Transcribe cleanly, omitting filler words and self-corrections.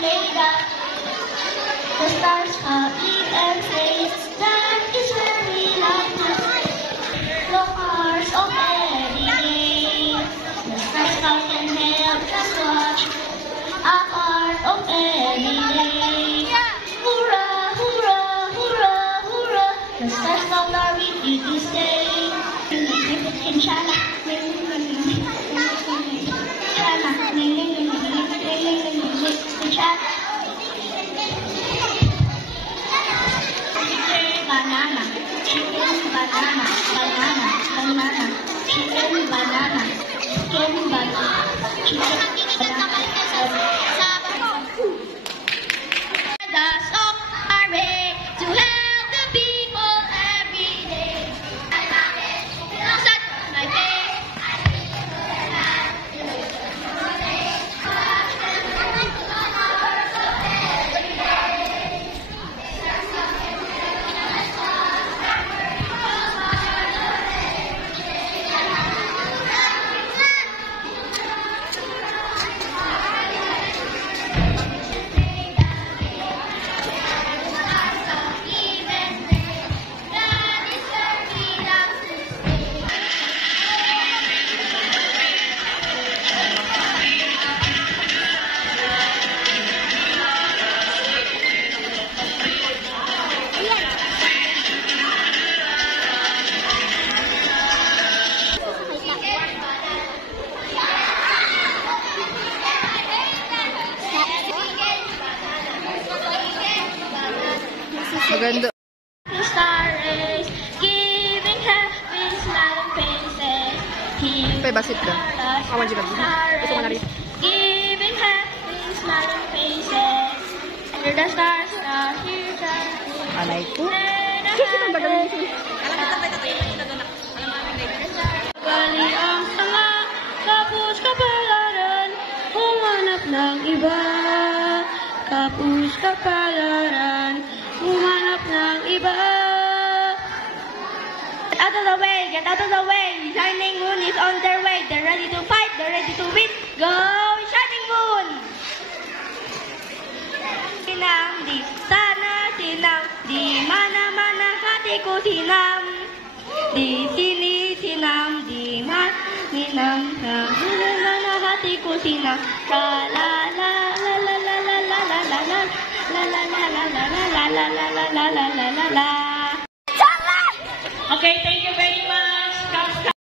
made up. The stars happy and say that is where we like to stay. Long hours of every day. The stars out can help us watch a part of every day. Hurrah, hurrah, hurrah, hurrah. The stars out are with you to stay. Inshallah. Banana, chicken, banana, banana, banana, chicken, banana, chicken, banana, chicken, banana. That's all our way to help the people every day. Such my face. Maganda. Star rays, giving happy smiling faces. Pay basit ka. Awan juga. Gusto ko na rin. Giving happy smiling faces. Here the stars are here. Alay ko. Kasi nang bagal mo. Bali ang tanga, kapos kapalaran, humanap ng iba. Kapos kapalaran, humanap ng iba. Get out of the way, get out of the way. Shining moon is on their way. They're ready to fight, they're ready to win. Go, shining moon! Sinang di sana, sinang di mana-mana, hati ko sinam. Di sini sinam, di man, sinam, mana hati ko sinam. La la la la la la la la la la la. La la la la la la la la la la la la la la. Okay, thank you very much.